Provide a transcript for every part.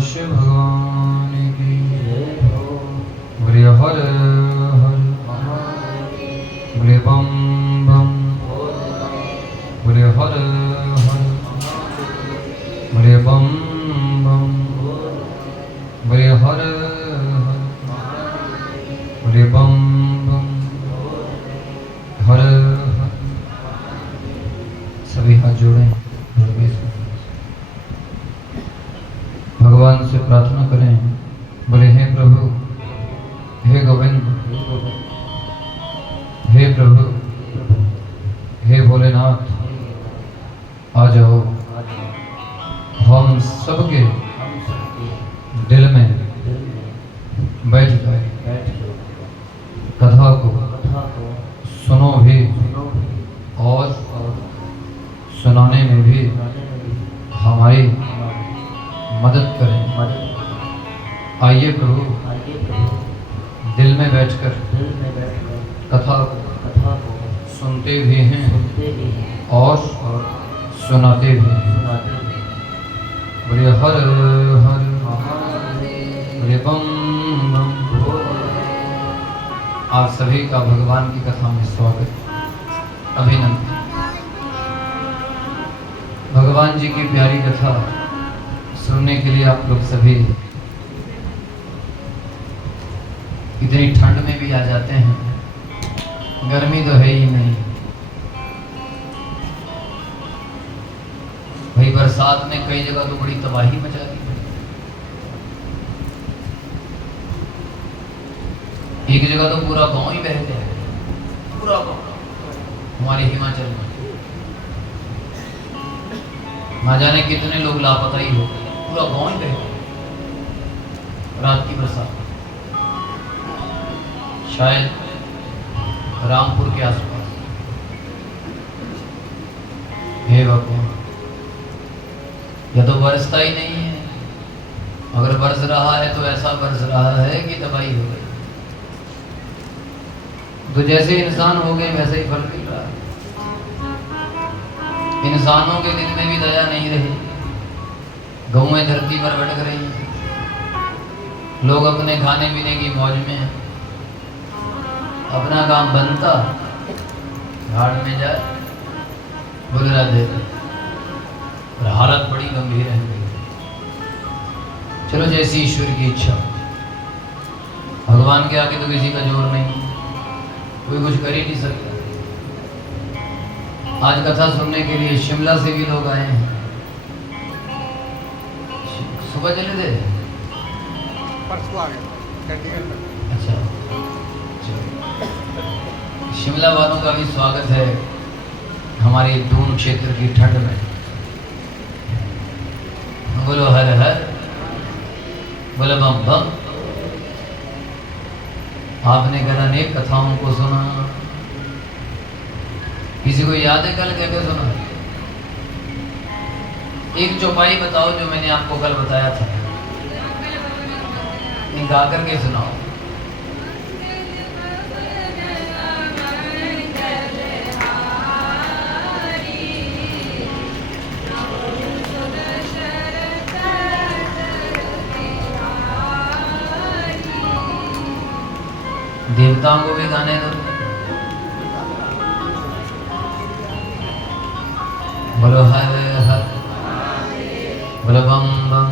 शिव भगवान की बोले हर हर बोले बम बम बोले हर हर बोले बम बम बोले हर हर बोले बम बम हर हर। सभी हाथ जोड़ें, भगवान से प्रार्थना करें। बोले हे प्रभु, हे गोविंद, हे प्रभु, हे भोलेनाथ, आ जाओ हम सबके दिल में बैठ जाए, कथा को सुनो भी और सुनाने में भी हमारी मदद करें। आइए प्रभु, दिल में बैठकर कथा को सुनते भी हैं और सुनाते भी हैं। बोले हर हर बोले बम बम। आप सभी का भगवान की कथा में स्वागत, अभिनंदन। भगवान जी की प्यारी कथा सुनने के लिए आप लोग सभी इतनी ठंड में भी आ जाते हैं। गर्मी तो है ही नहीं भाई, बरसात में कई जगह तो बड़ी तबाही मचा दी। एक जगह तो पूरा गांव ही बह गया, पूरा गांव हमारे हिमाचल में। ना जाने कितने लोग लापता ही हो गए, पूरा गांव ही बह गया रात की बरसात। शायद रामपुर के आसपास। हे भगवान, यह तो बरसता ही नहीं है। अगर बरस रहा है तो ऐसा बरस रहा है कि तबाही हो गई। तो जैसे इंसान हो गए वैसे ही फल मिल रहा है। इंसानों के दिल में भी दया नहीं रही। गौएं धरती पर भटक रही हैं। लोग अपने खाने पीने की मौज में हैं। अपना काम बनता झाड़ में जाए, बोल राधे। और हालत बड़ी गंभीर है। चलो जैसी ईश्वर की इच्छा। भगवान के आगे तो किसी का जोर नहीं, कोई कुछ कर ही नहीं सकता। आज कथा सुनने के लिए शिमला से भी लोग आए हैं। सुबह चले थे, परसों आ गए। अच्छा, शिमला वालों का भी स्वागत है हमारे दून क्षेत्र की ठंड में। बोलो हर हर, बोलो बम बम। आपने कल अनेक कथाओं को सुना। किसी को याद है कल क्या क्या सुना? एक चौपाई बताओ जो मैंने आपको कल बताया था, गा करके सुनाओ। देवताओं को भी गाने दो। बोलो हर हर, बोलो बम बम।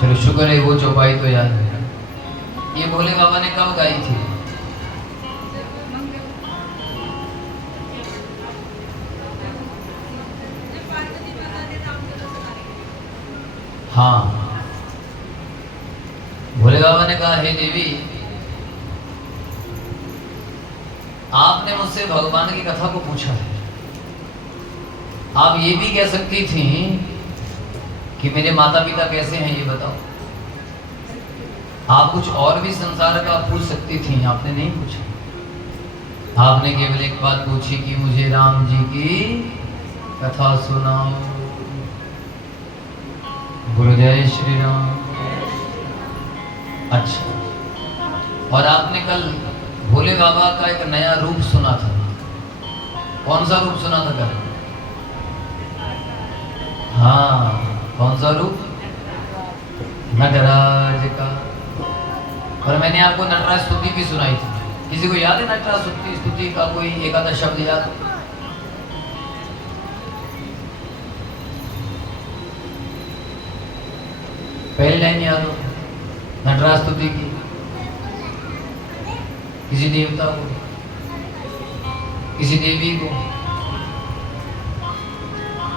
चलो शुक्र है वो चौपाई तो याद है। ये भोले बाबा ने कब गाई थी? हाँ, भोले बाबा ने कहा हे देवी, आपने मुझसे भगवान की कथा को पूछा है। आप ये भी कह सकती थी कि मेरे माता पिता कैसे हैं ये बताओ। आप कुछ और भी संसार का पूछ सकती थी, आपने नहीं पूछा। आपने केवल एक बात पूछी कि मुझे राम जी की कथा सुनाओ। बोलो जय श्री राम। अच्छा, और आपने कल भोले बाबा का एक नया रूप सुना था। कौन सा रूप सुना था कल? हाँ, कौन सा रूप? नटराज का। और मैंने आपको नटराज स्तुति भी सुनाई थी। किसी को याद है नटराज स्तुति का कोई एक आधा शब्द याद? पहली लाइन याद हो नटराज स्तुति की? किसी देवता को, किसी देवी को?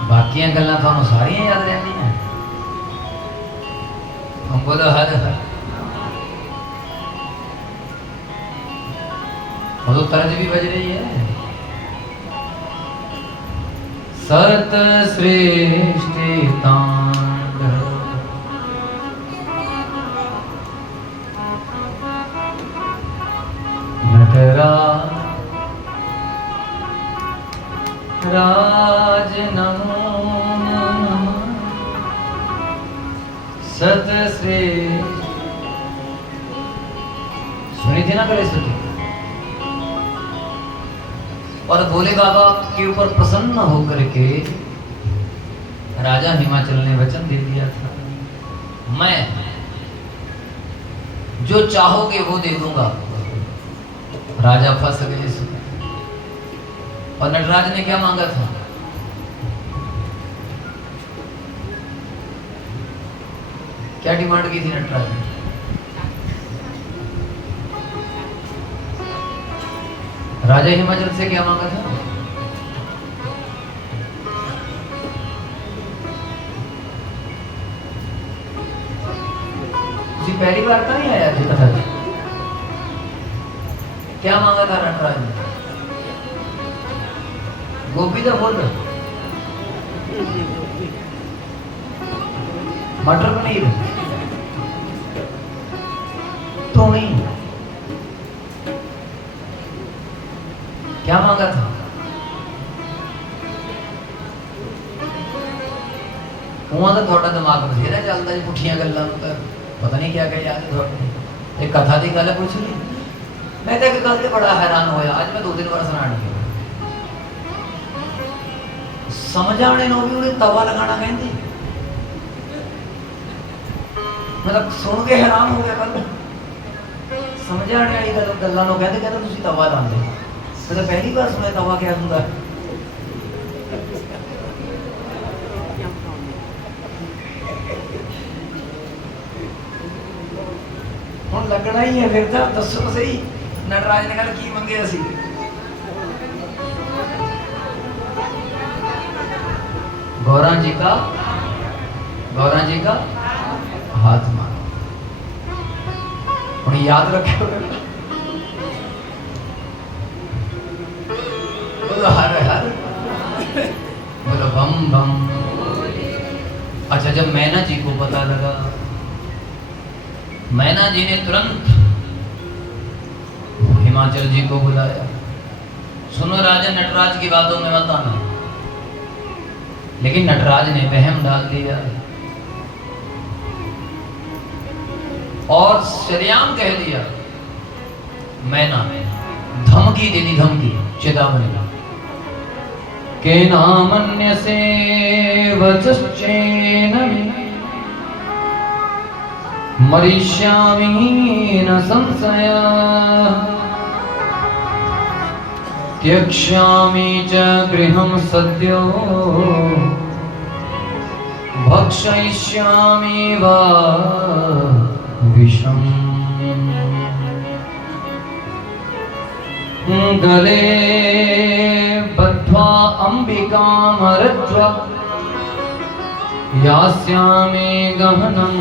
बाकी गल्लां थानू सारियां याद रहंदियां, हमको तो हर वो तो तर्ज भी बज रही है। सत श्रेष्ठ तांडव नटराज राज नमो नमः। सत श्रेष्ठ सुनी थी ना कल स्तुति? और भोले बाबा के ऊपर प्रसन्न होकर के राजा हिमाचल ने वचन दे दिया था, मैं जो चाहोगे वो दे दूंगा। राजा फंस गए इसमें। और नटराज ने क्या मांगा था? क्या डिमांड की थी नटराज ने? राजा हिमाचल से क्या मांगा था? जी पहली बार तो नहीं आया जी कथा जी। क्या मांगा था नटराज ने? गोभी तो बोल मटर पनीर तो नहीं, क्या मांगा था? वहां तो थोड़ा दिमाग बथेरा चलता जी, पुठियां गल्लां पता नहीं क्या क्या याद है थोड़े। एक कथा की गल पूछ ली, मैं तो एक गल से बड़ा हैरान होया। आज मैं 2-3 बार सुनानी समझ आने नो भी उन्हें तवा लगाना कहते, मतलब सुन के हैरान हो गया। कल समझ आने वाली गल्लां नो कहते कहते तुसी तवा लांदे, मैं तो पहली बार सुना तवा क्या होता है। हुण लगना ही है फिर तो दसो सही नटराज ने कल की मंगे असी? गौरा जी का हाथ मारो। हुण याद रखियो हर हर बोलो बम बम। अच्छा जब मैना जी को पता लगा, मैना जी ने तुरंत हिमाचल जी को बुलाया। सुनो राजा, नटराज की बातों में मत आना। लेकिन नटराज ने वहम डाल दिया और सरेआम कह दिया, मैना धमकी दे दी, धमकी चेतावनी के नामन्य से वचश्चेन मरिष्यामि न संशयः त्यक्ष्यामि च गृहं सद्यो भक्षयिष्यामि वा विषम् गले बद्ध्वा अम्बिकामरज्वा यास्यामि गहनं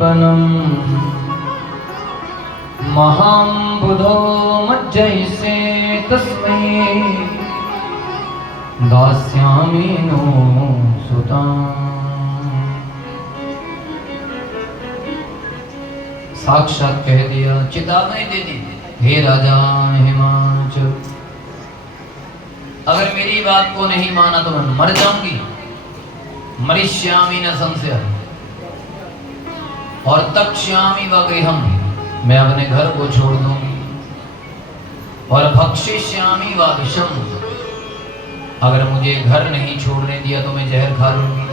वनम् महाम्बुधो मज्जयिषे तस्मै दास्यामि नो सुताम्। साक्षात कह दिया, चेतावनी दे दी, हे राजा हिमाचल, अगर मेरी बात को नहीं माना तो मैं मर जाऊंगी। मरिष्यामि न संशय और तक्ष्यामि व गृहम्, मैं अपने घर को छोड़ दूंगी। और भक्षिष्यामि व विषम्, अगर मुझे घर नहीं छोड़ने दिया तो मैं जहर खा लूंगी।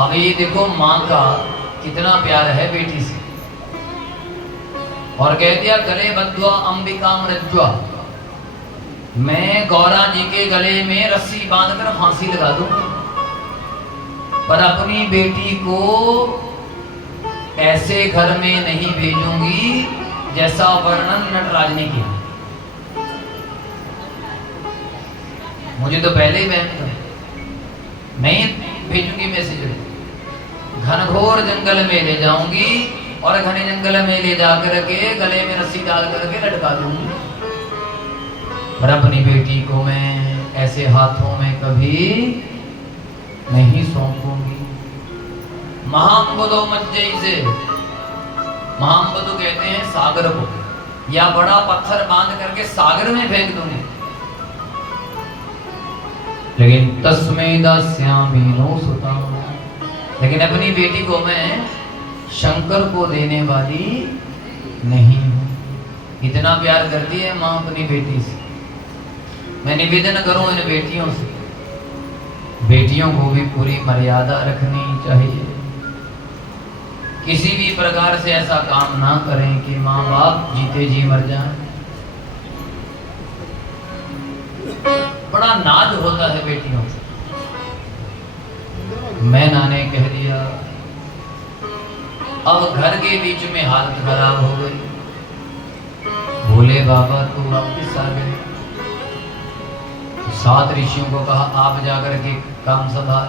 अब ये देखो माँ का कितना प्यार है बेटी से, और कह दिया गले बद्वा अंबिका मृज्वा, मैं गौरा जी के गले में रस्सी बांधकर फांसी लगा दूंगी, पर अपनी बेटी को ऐसे घर में नहीं भेजूंगी जैसा वर्णन नटराज ने किया। मुझे तो पहले ही बहन था, नहीं भेजूंगी मैसेज, घनघोर जंगल में ले जाऊंगी और घने जंगल में ले जाकर के गले में रस्सी डाल करके लटका दूंगी, पर अपनी बेटी को मैं ऐसे हाथों में कभी नहीं सौंपूंगी। महाम्बुदो मज्जई से, महाम्बुदो कहते हैं सागर को, या बड़ा पत्थर बांध करके सागर में फेंक दूंगी, लेकिन तस्मै दास्यामि नो सुता, लेकिन अपनी बेटी को मैं शंकर को देने वाली नहीं हूं। इतना प्यार करती है माँ अपनी बेटी से। मैं निवेदन करूं इन बेटियों से, बेटियों को भी पूरी मर्यादा रखनी चाहिए, किसी भी प्रकार से ऐसा काम ना करें कि माँ बाप जीते जी मर जाएं। बड़ा नाज होता है बेटियों से। मैना ने कह दिया, अब घर के बीच में हालत खराब हो गई, भोले बाबा तो वापिस आ गए। 7 ऋषियों को कहा आप जाकर के काम संभाल।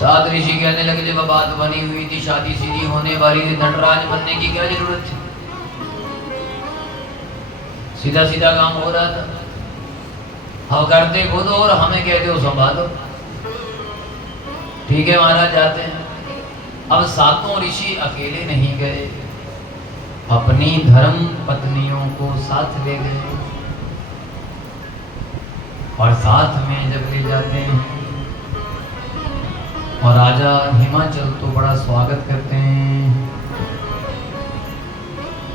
7 ऋषि कहने लगे जब बात बनी हुई थी, शादी सीधी होने वाली थी, नटराज बनने की क्या जरूरत थी, सीधा सीधा काम हो रहा था, हम करते खुद और हमें कहते हो संभालो। ठीक है महाराज जाते हैं। अब 7 ऋषि अकेले नहीं गए, अपनी धर्म पत्नियों को साथ ले गए, और साथ में जब ले जाते हैं और राजा हिमाचल तो बड़ा स्वागत करते हैं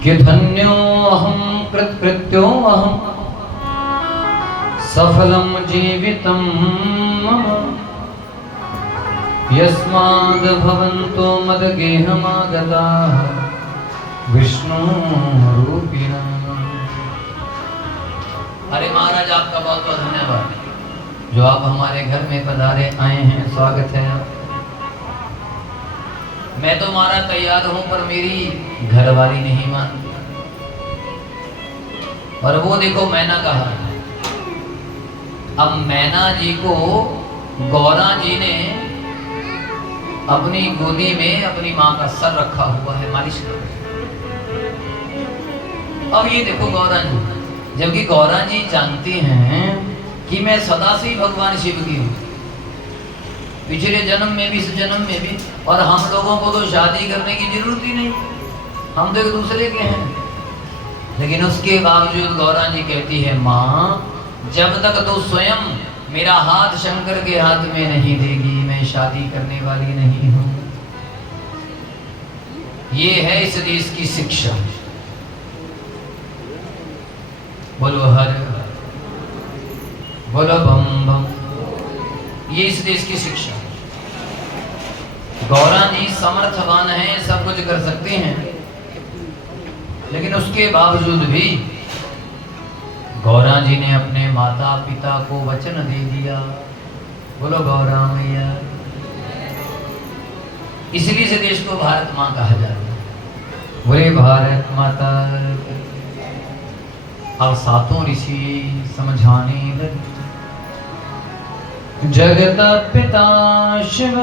कि धन्यो अहम कृतकृत्यो अहम सफलम जीवितम यस्माद् भवन्तो मदगेहमागताः विष्णु रूपिणा। अरे महाराज आपका बहुत बहुत धन्यवाद, जो आप हमारे घर में पधारे आए हैं, स्वागत है। मैं तो महाराज तैयार हूं, पर मेरी घरवाली नहीं मानती, और वो देखो मैना कहा। अब मैना जी को गौरा जी ने अपनी गोदी में अपनी माँ का सर रखा हुआ है, मालिश कर। अब ये देखो गौरा जी, जबकि गौरा जी जानती हैं कि मैं सदा से ही भगवान शिव की हूँ, पिछले जन्म में भी इस जन्म में भी, और हम लोगों को तो शादी करने की जरूरत ही नहीं, हम तो एक दूसरे के हैं। लेकिन उसके बावजूद गौरा जी कहती है माँ, जब तक तो स्वयं मेरा हाथ शंकर के हाथ में नहीं देगी, मैं शादी करने वाली नहीं हूँ। ये है इस देश की शिक्षा। बोलो हर, बोलो बम बम। ये इस देश की शिक्षा। गौरा जी समर्थवान हैं, सब कुछ कर सकते हैं, लेकिन उसके बावजूद भी गौरा जी ने अपने माता पिता को वचन दे दिया। बोलो गौरा मैया। इसलिए इस देश को भारत माँ कहा जाता है। बोले भारत माता। अब 7 ऋषि समझाने लगे, जगत पिता शिव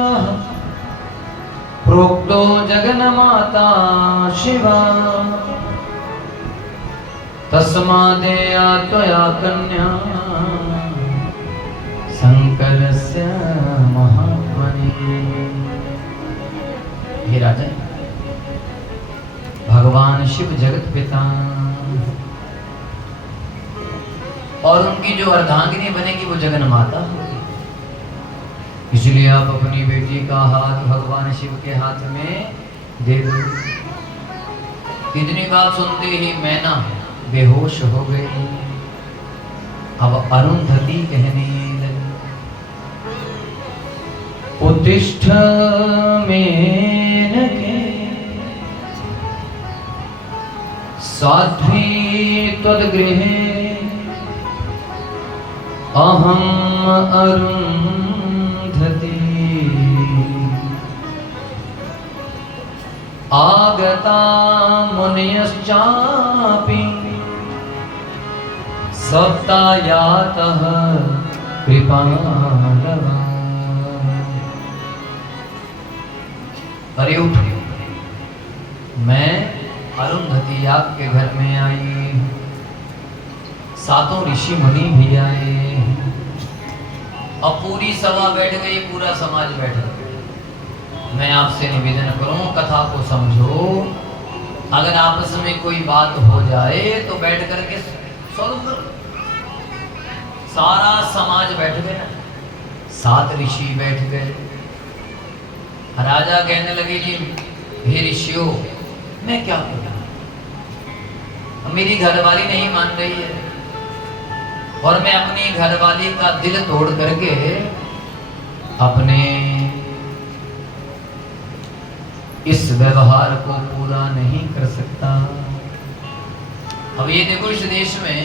प्रोक्तो जगन माता शिवा, तस्मादेया त्वया कन्या शंकरस्य महात्मने। हे राजा, भगवान शिव जगत पिता, और उनकी जो अर्धांगिनी बनेगी वो जगन माता होगी। इसलिए आप अपनी बेटी का हाथ भगवान शिव के हाथ में दे दो। इतनी बात सुनते ही मैना बेहोश हो गई। अब अरुंधति कहने लगी, उत्तिष्ठ मेनके साध्वी त्वद्गृहे अहम अरुन्धती आगता मुनयश्चापि सप्तायातः कृपालवः। अरे उठ, मैं अरुंधति आपके घर में आई, सातों ऋषि मुनि भी आए। अब पूरी सभा बैठ गई, पूरा समाज बैठ गया। मैं आपसे निवेदन करूं, कथा को समझो। अगर आपस में कोई बात हो जाए तो बैठ करके सॉल्व करो। सारा समाज बैठ गया, 7 ऋषि बैठ गए। राजा कहने लगे कि हे ऋषियों, मैं क्या करूं, मेरी घरवाली नहीं मान रही है और मैं अपनी घरवाली का दिल तोड़ करके अपने इस व्यवहार को पूरा नहीं कर सकता। अब ये देखो, इस देश में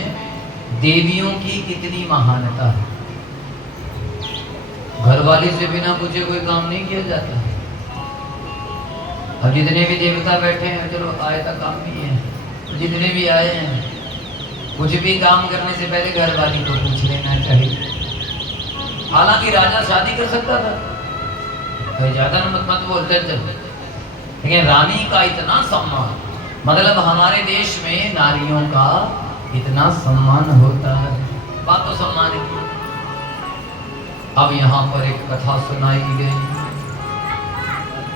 देवियों की कितनी महानता है। घरवाली से बिना पूछे कोई काम नहीं किया जाता। अब जितने भी देवता बैठे हैं, चलो आए तो काम नहीं है, जितने भी आए हैं, कुछ भी काम करने से पहले घरवाली को पूछ लेना चाहिए। हालांकि राजा शादी कर सकता था, कोई ज्यादा मत बोलते चल, लेकिन रानी का इतना सम्मान, मतलब हमारे देश में नारियों का इतना सम्मान होता है। बात तो सम्मान की। अब यहाँ पर एक कथा सुनाई गई,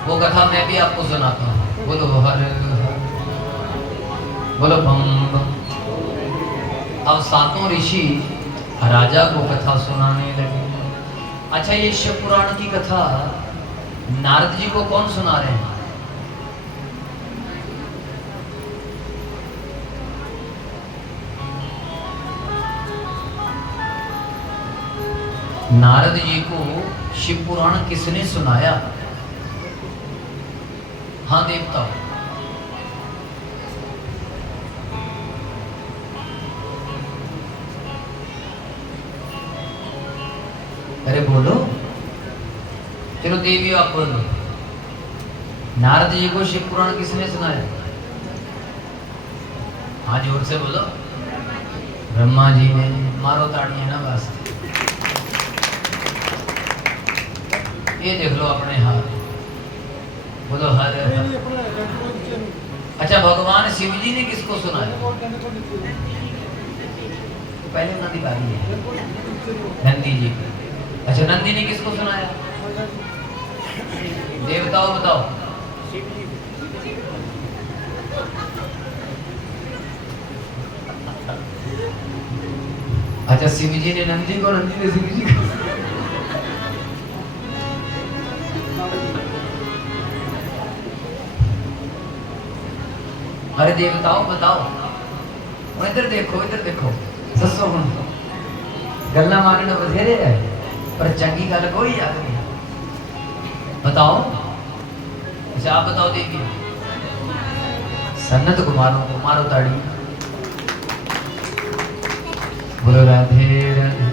वो कथा मैं भी आपको सुनाता हूँ। बोलो हर हर, बोलो बम बम। अब 7 ऋषि राजा को कथा सुनाने लगे। अच्छा, ये शिव पुराण की कथा नारद जी को कौन सुना रहे हैं? नारद जी को शिव पुराण किसने सुनाया? हाँ देवता। अरे बोलो, चलो देवी आप बोलो, नारद जी को शिव पुराण किसने सुनाया? हाँ जोर से बोलो। ब्रह्मा जी ने। मारो ताड़ियां ना बस। ये देख लो अपने हाथ, बोलो हर हर। अच्छा, भगवान शिव जी ने किसको सुनाया? पहले नंदीकारी है, नंदी जी। अच्छा, नंदी ने किसको सुनाया? देवताओं बताओ। अच्छा, शिव जी ने नंदी को, नंदी ने शिव जी को। अरे देवताओं बताओ। इधर देखो, इधर देखो। ससो गल्ला मारने बथेरे है, पर चंगी गल कोई याद नहीं। बताओ। अच्छा आप बताओ देवी। सन्नत कुमारों को मारो ताड़ी। बोलो राधे राधे।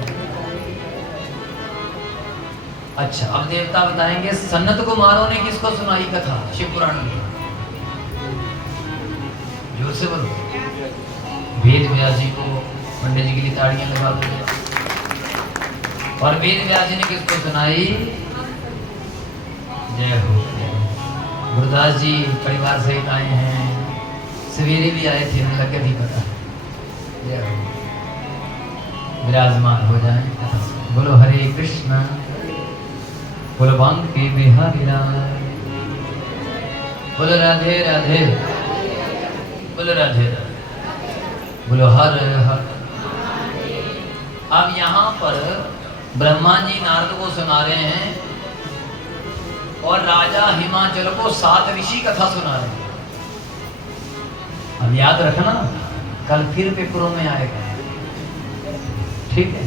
अच्छा, अब देवता बताएंगे सन्नत कुमारों ने किसको सुनाई कथा शिव पुराण में? जोर से बोलो। वेद व्यास जी को। पंडित जी के लिए ताड़ियां लगा दो। और वेद व्यास जी ने किसको सुनाई? जय हो। गुरुदास जी परिवार सहित आए हैं, सवेरे भी आए थे, उनका क्या नहीं पता। जय हो। विराजमान हो जाए। बोलो हरे कृष्णा। बोलो बांके बिहारी लाल। बोलो राधे राधे। बोलो राधे राधे। बोलो हर हर। अब यहाँ पर ब्रह्मा जी नारद को सुना रहे हैं और राजा हिमाचल को 7 ऋषि कथा सुना रहे हैं। अब याद रखना, कल फिर पेपरों में आएगा, ठीक है?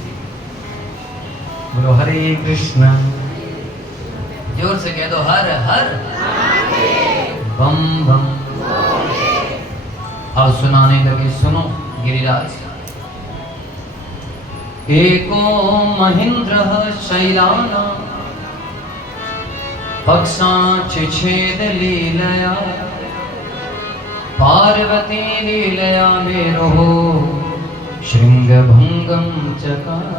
बोलो हरे कृष्णा। जोर से कह दो हर हर बम बम। अब सुनाने लगे, सुनो गिरिराज। एको महेंद्र शैलाना पक्षांच छेद लीलया पार्वती लीलया मेरो श्रृंग भंगम चकार।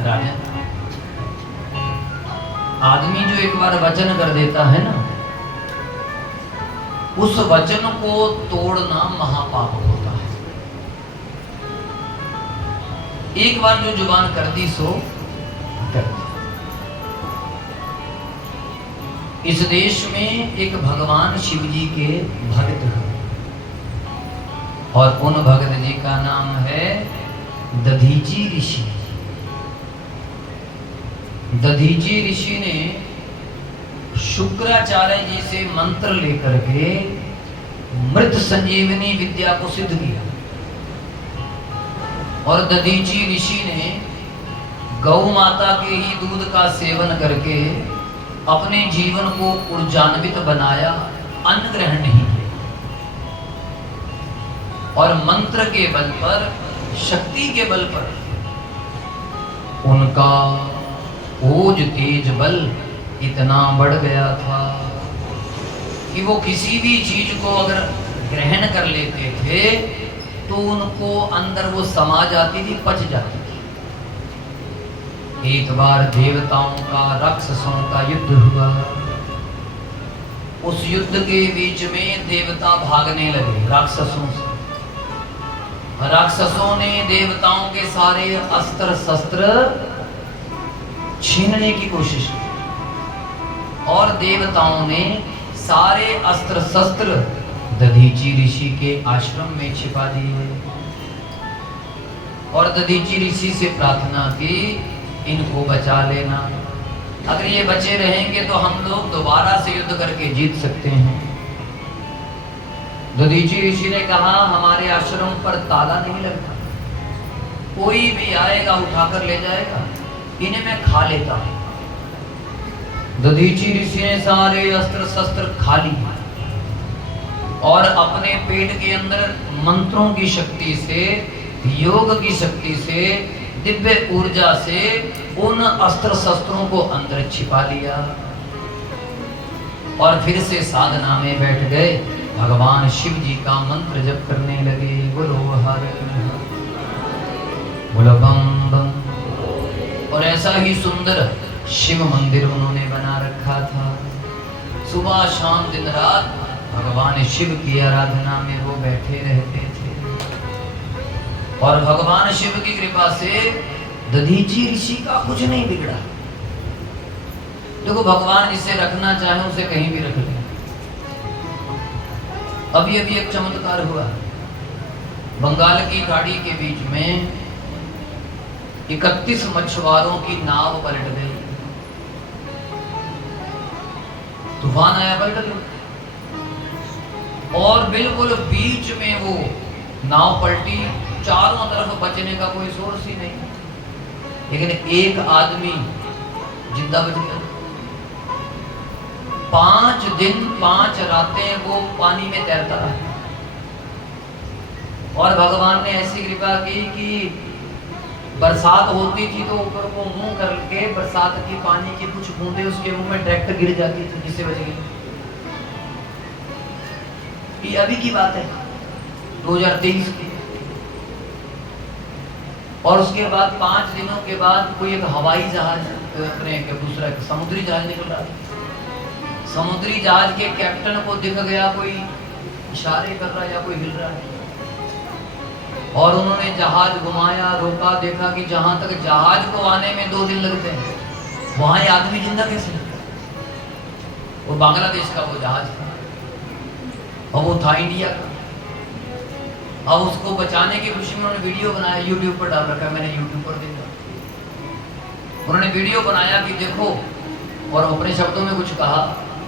राजा, आदमी जो एक बार वचन कर देता है ना, उस वचन को तोड़ना महापाप होता है। एक बार जो जुबान कर दी सो कर दी। इस देश में एक भगवान शिव जी के भक्त हैं और उन भगत जी का नाम है दधीची ऋषि। दधीची ऋषि ने शुक्राचार्य जी से मंत्र लेकर के मृत संजीवनी विद्या को सिद्ध किया और दधीची ऋषि ने गौ माता के ही दूध का सेवन करके अपने जीवन को ऊर्जान्वित बनाया, अन्न ग्रहण नहीं किया और मंत्र के बल पर, शक्ति के बल पर उनका ओज तेज बल इतना बढ़ गया था कि वो किसी भी चीज को अगर ग्रहण कर लेते थे तो उनको अंदर वो समा जाती थी, पच जाती थी। एक बार देवताओं का राक्षसों का युद्ध हुआ। उस युद्ध के बीच में देवता भागने लगे राक्षसों से। राक्षसों ने देवताओं के सारे अस्त्र शस्त्र छीनने की कोशिश की और देवताओं ने सारे अस्त्र शस्त्र दधीची ऋषि के आश्रम में छिपा दिए और दधीची ऋषि से प्रार्थना की, इनको बचा लेना, अगर ये बचे रहेंगे तो हम लोग दोबारा से युद्ध करके जीत सकते हैं। दधीची ऋषि ने कहा, हमारे आश्रम पर ताला नहीं लगता, कोई भी आएगा उठाकर ले जाएगा, इन्हें मैं खा लेता हूं। दधीची ऋषि ने सारे अस्त्र शस्त्र खा लिए और अपने पेट के अंदर मंत्रों की शक्ति से, योग की शक्ति से, दिव्य ऊर्जा से उन अस्त्र शस्त्रों को अंदर छिपा लिया और फिर से साधना में बैठ गए। भगवान शिव जी का मंत्र जप करने लगे। बोलो हर बोलो बम बम। और ऐसा ही सुंदर शिव मंदिर उन्होंने बना रखा था। सुबह शाम दिन रात भगवान शिव की आराधना में वो बैठे रहते थे और भगवान शिव की कृपा से दधीची ऋषि का कुछ नहीं बिगड़ा। देखो, भगवान जिसे रखना चाहे उसे कहीं भी रख ले। अभी अभी एक चमत्कार हुआ। बंगाल की खाड़ी के बीच में 31 मछुआरों की नाव पलट गई। तूफान आया, पलट गई और बिल्कुल बीच में वो नाव पलटी। चारों तरफ बचने का कोई सोर्स ही नहीं, लेकिन एक आदमी जिंदा बच गया। 5 दिन 5 रातें वो पानी में तैरता रहा और भगवान ने ऐसी कृपा की कि बरसात होती थी तो ऊपर को मुंह करके बरसात की पानी की कुछ बूंदे उसके मुंह में डायरेक्ट गिर जाती थी, जिससे बच गई। ये अभी की बात है, 2023 की। और उसके बाद 5 दिनों के बाद कोई एक हवाई जहाज अपने दूसरा समुद्री जहाज निकल रहा था। समुद्री जहाज के कैप्टन को दिख गया कोई इशारे कर रहा है या कोई हिल रहा है और उन्होंने जहाज घुमाया, रोका, देखा कि जहां तक जहाज को आने में 2 दिन लगते हैं वहां आदमी जिंदा कैसे? वो बांग्लादेश का वो जहाज था और वो था इंडिया का। अब उसको बचाने की खुशी में उन्होंने वीडियो बनाया, यूट्यूब पर डाल रखा है, मैंने यूट्यूब पर देखा। उन्होंने वीडियो बनाया कि देखो, और अपने शब्दों में कुछ कहा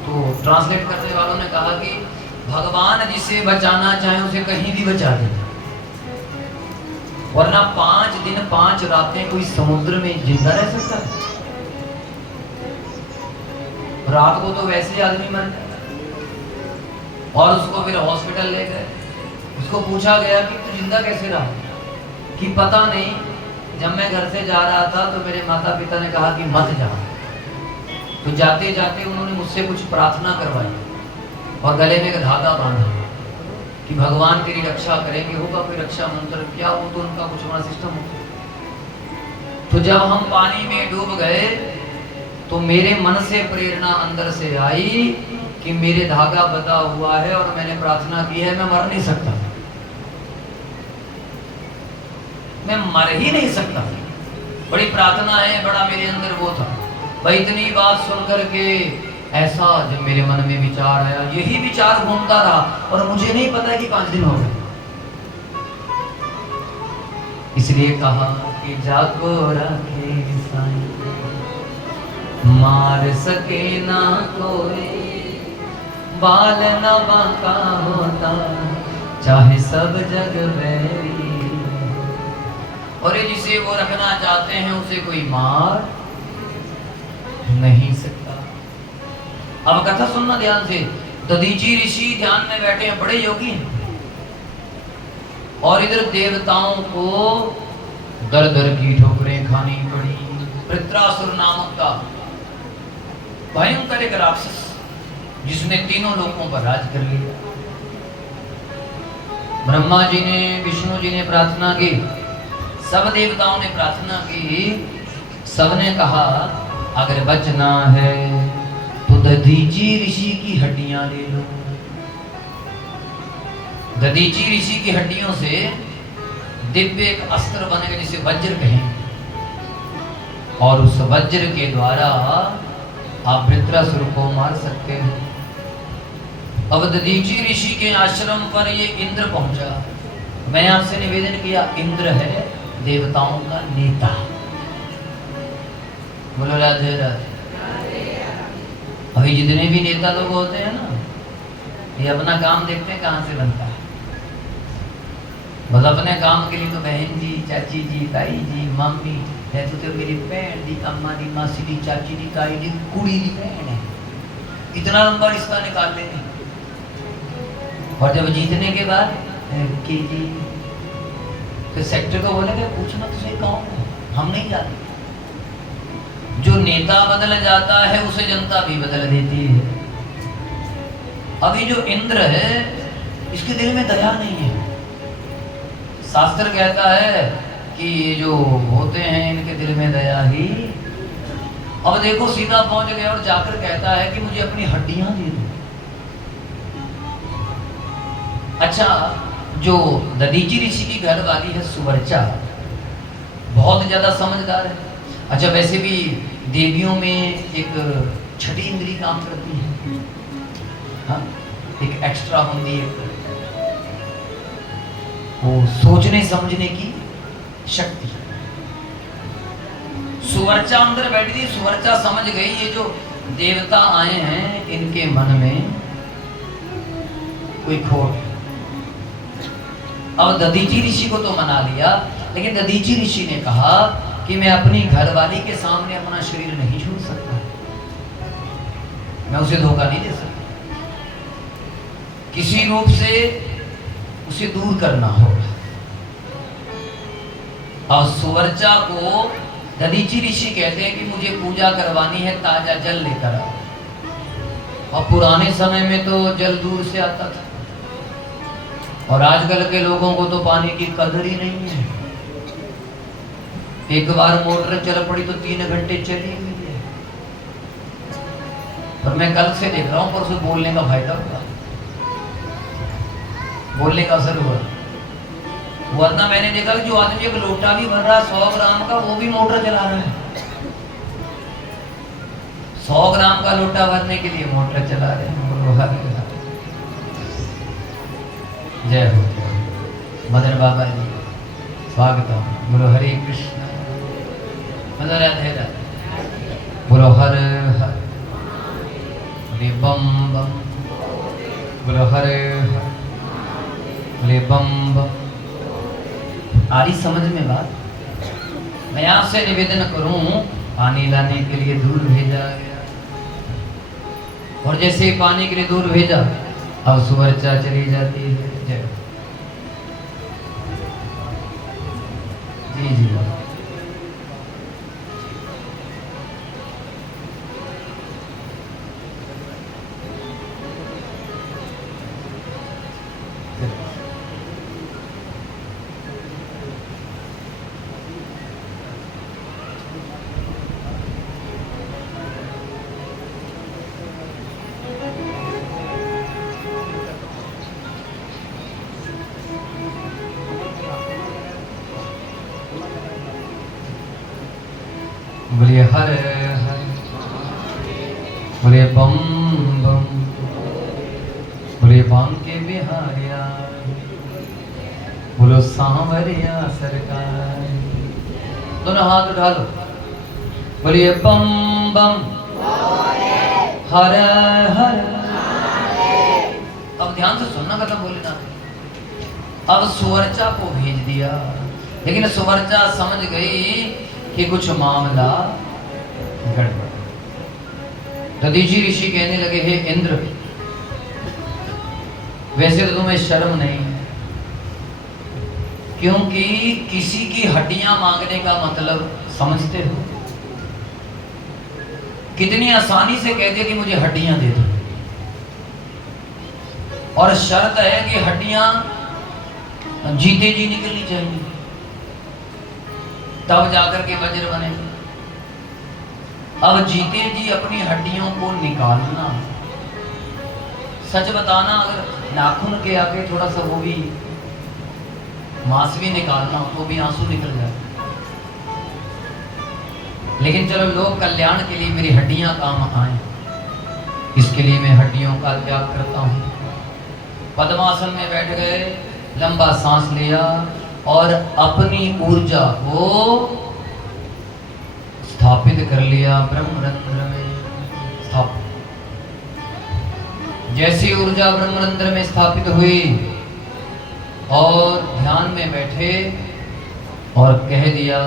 तो ट्रांसलेट करने वालों ने कहा कि भगवान जिसे बचाना चाहे उसे कहीं भी बचा दे, वरना 5 दिन 5 रातें कोई समुद्र में जिंदा रह सकता है? रात को तो वैसे ही आदमी मर गया और उसको फिर हॉस्पिटल ले गए। उसको पूछा गया कि तू जिंदा कैसे रहा? कि पता नहीं, जब मैं घर से जा रहा था तो मेरे माता पिता ने कहा कि मत जा। तो जाते जाते उन्होंने मुझसे कुछ प्रार्थना करवाई और गले में एक धागा बांधा कि भगवान तेरी रक्षा करेंगे। होगा कोई रक्षा मंत्र, क्या हो तो उनका कुछ बड़ा सिस्टम हो। तो जब हम पानी में डूब गए तो मेरे मन से प्रेरणा अंदर से आई कि मेरे धागा बंधा हुआ है और मैंने प्रार्थना की है, मैं मर नहीं सकता, मैं मर ही नहीं सकता। बड़ी प्रार्थना है, बड़ा मेरे अंदर वो था भाई। इतनी बात सुन करके ऐसा जब मेरे मन में विचार आया, यही विचार घूमता रहा और मुझे नहीं पता कि 5 दिन हो गए। इसलिए कहा कि जागो रखे साईं, मार सके ना कोई, बाल न बांका होता चाहे सब जग बैरी। और ये जिसे वो रखना चाहते हैं उसे कोई मार नहीं सकता। अब कथा सुनना ध्यान से। दधीची ऋषि ध्यान में बैठे हैं, बड़े योगी हैं, और इधर देवताओं को दर दर की ठोकरें खानी पड़ी। वृत्रासुर नामक का भयंकर एक राक्षस जिसने तीनों लोकों पर राज कर लिया। ब्रह्मा जी ने, विष्णु जी ने प्रार्थना की, सब देवताओं ने प्रार्थना की, सबने कहा अगर बचना है तो दधीची ऋषि की हड्डियां ले लो। दधीची ऋषि की हड्डियों से दिव्य एक अस्त्र बनेगा जिसे वज्र कहेंगे, और उस वज्र के द्वारा आप वृत्रासुर को मार सकते हो। अब दधीची ऋषि के आश्रम पर ये इंद्र पहुंचा। मैंने आपसे निवेदन किया, इंद्र है देवताओं का नेता। बोलो राधे राधे। अभी जितने भी नेता लोग होते हैं ना, ये अपना काम देखते हैं कहां से बनता है। बस अपने काम के लिए तो बहन जी, चाची जी, ताई जी, मम्मी है, तो मेरी बहन दी, अम्मा दी, मासी दी, चाची दी, ताई दी, कुड़ी दी बहन है, इतना लंबा रिश्ता निकाल लेंगे। और जब जीतने के बाद की जी तो सेक्टर को बोलेंगे पूछना तुझे कौन है, हम नहीं जानते। जो नेता बदल जाता है उसे जनता भी बदल देती है। अभी जो इंद्र है इसके दिल में दया नहीं है। शास्त्र कहता है कि ये जो होते हैं इनके दिल में दया ही। अब देखो सीधा पहुंच गया और जाकर कहता है कि मुझे अपनी हड्डियां दे दो। अच्छा, जो दधीची ऋषि की घर वाली है सुवर्चा, बहुत ज्यादा समझदार है। अच्छा, वैसे भी देवियों में एक छठी इंद्री काम करती है, हाँ, एक एक्स्ट्रा होती है, वो सोचने समझने की शक्ति। सुवर्चा अंदर बैठी थी, सुवर्चा समझ गई ये जो देवता आए हैं इनके मन में कोई खोट है। अब दधीची ऋषि को तो मना लिया, लेकिन दधीची ऋषि ने कहा कि मैं अपनी घरवाली के सामने अपना शरीर नहीं छोड़ सकता, मैं उसे धोखा नहीं दे सकता, किसी रूप से उसे दूर करना होगा। और सुवर्चा को दधीची ऋषि कहते हैं कि मुझे पूजा करवानी है, ताजा जल लेकर आओ। और पुराने समय में तो जल दूर से आता था, और आजकल के लोगों को तो पानी की कदर ही नहीं है। एक बार मोटर चल पड़ी तो 3 घंटे चली हुई है। पर मैं कल से देख रहा हूं, परसों बोलने का फायदा हुआ, बोलने का असर हुआ। वरना मैंने देखा कि जो आदमी एक लोटा भी भर रहा है 100 ग्राम का, वो भी मोटर चला रहा है। 100 ग्राम का लोटा भरने के लिए मोटर चला रहे हैं। जय हो मदन बाबा जी, स्वागत। बोलो हरे कृष्ण, बोलो राधे राधे, बोलो हर हर, बोले बम बम, बोलो हरे हर, बोले बम बम। आ रही समझ में बात? मैं आपसे निवेदन करूं, पानी लाने के लिए दूर भेजा गया, और जैसे ही पानी के लिए दूर भेजा, अब सुवर्चा चली जाती है। जय जी जी। बोलिए हर हर, बोलिए बम बम, बोलिए बांके बिहारिया, बोलो सांवरिया सरकार। दोनों हाथ उठा लो, बोलिए बम बम, हर हर। अब ध्यान से सुनना, कथा बोले ना। अब सुवर्चा को भेज दिया, लेकिन सुवर्चा समझ गई कि कुछ मामला गड़बड़। दधीचि ऋषि कहने लगे, हे इंद्र, वैसे तो तुम्हें शर्म नहीं है, क्योंकि किसी की हड्डियां मांगने का मतलब समझते हो? कितनी आसानी से कह दिया कि मुझे हड्डियां दे दो, और शर्त है कि हड्डियां जीते जी निकलनी चाहिए, तब जाकर के वज्र बनेगा। अब जीते जी अपनी हड्डियों को निकालना, सच बताना, अगर नाखून के आगे थोड़ा सा वो भी मांस भी निकालना हो तो भी आंसू निकल जाए। लेकिन चलो, लोक कल्याण के लिए मेरी हड्डियां काम आए, इसके लिए मैं हड्डियों का त्याग करता हूं। पद्मासन में बैठ गए, लंबा सांस लिया और अपनी ऊर्जा को स्थापित कर लिया ब्रह्मरंध्र में। स्थापित, जैसी ऊर्जा ब्रह्मरंध्र में स्थापित हुई और ध्यान में बैठे और कह दिया,